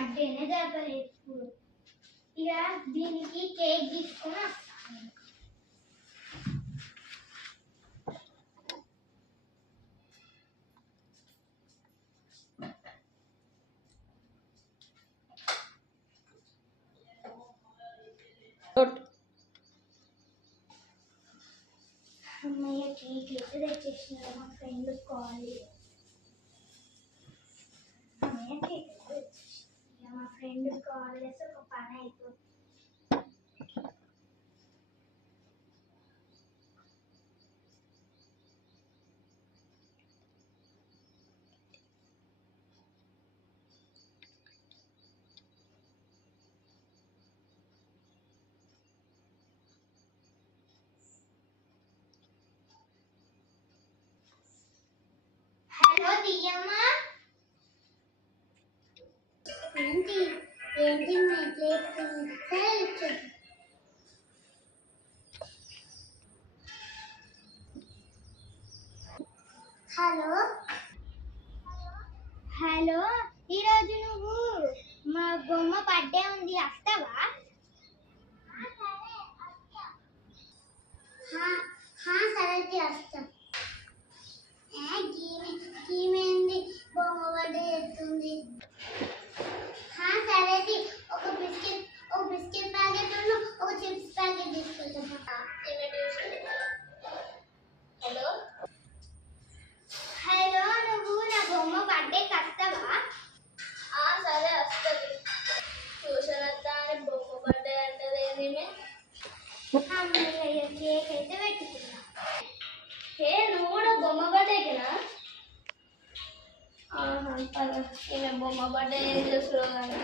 బర్త్డేనే జరగలేదు ఇప్పుడు. ఇక దీనికి కేక్ తీసుకొని వస్తాను. అమ్మయ్య కేక్ అయితే తెచ్చేసిన మా ఫ్రెండ్ కాల్. అమ్మయ్య కేక్ అయితే తెచ్చేసిన మా ఫ్రెండ్ కాల్ చేస్తే ఒక పని అయిపోతుంది. హలో దియమ్మ. ఏంటి ఏంటి హలో హలో, ఈరోజు నువ్వు మా బొమ్మ బర్త్డే ఉంది, వస్తావా? సరే వస్తా. గీమేంది బొమ్మ బర్త్డే చేస్తుంది. సరే ఒక బిస్కెట్ ప్యాకెట్ ఒక చిప్స్ ప్యాకెట్ తీసుకొచ్చాం. హలో హలో, నువ్వు నా బొమ్మ బర్త్డేకి వస్తావా? సరే వస్తుంది. ట్యూషన్ వస్తా అని బొమ్మ బర్త్డే అంటది. అమ్మయ్య కేక్ అయితే పెట్టుకున్నా. నువ్వు కూడా బొమ్మ బర్త్డేకినా? ఈమె బొమ్మ బర్త్డే ఏం చేస్తున్నావు కానీ.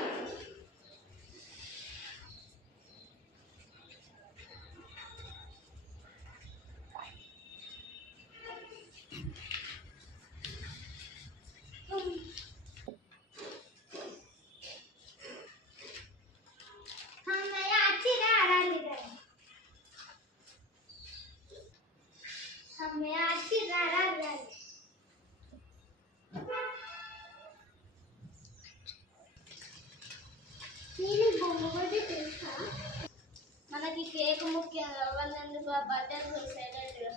మనకి కేక్ ముఖ్యం. ఎవరినందుకు బర్త్డే సైలెంట్గా.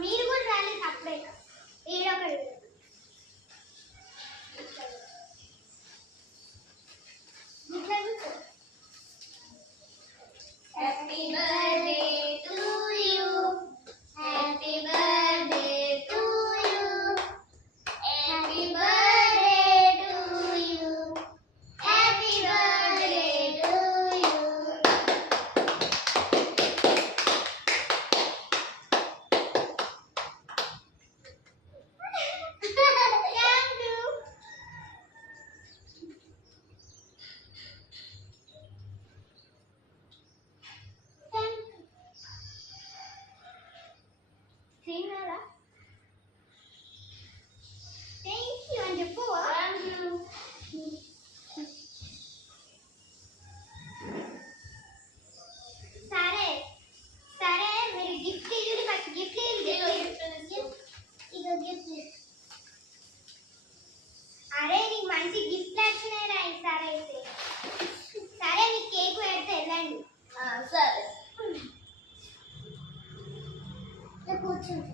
మీరు కూడా రాలేదు అప్పుడే. ఏడొకటి happy birthday to you, happy birthday to you, happy birthday to you, happy birthday to you. అరే నీకు మంచి గిఫ్ట్ వచ్చినాయిరా ఈసారి అయితే. సరే నీకు కేక్ పెడితే వెళ్ళండి. సరే కూర్చోండి.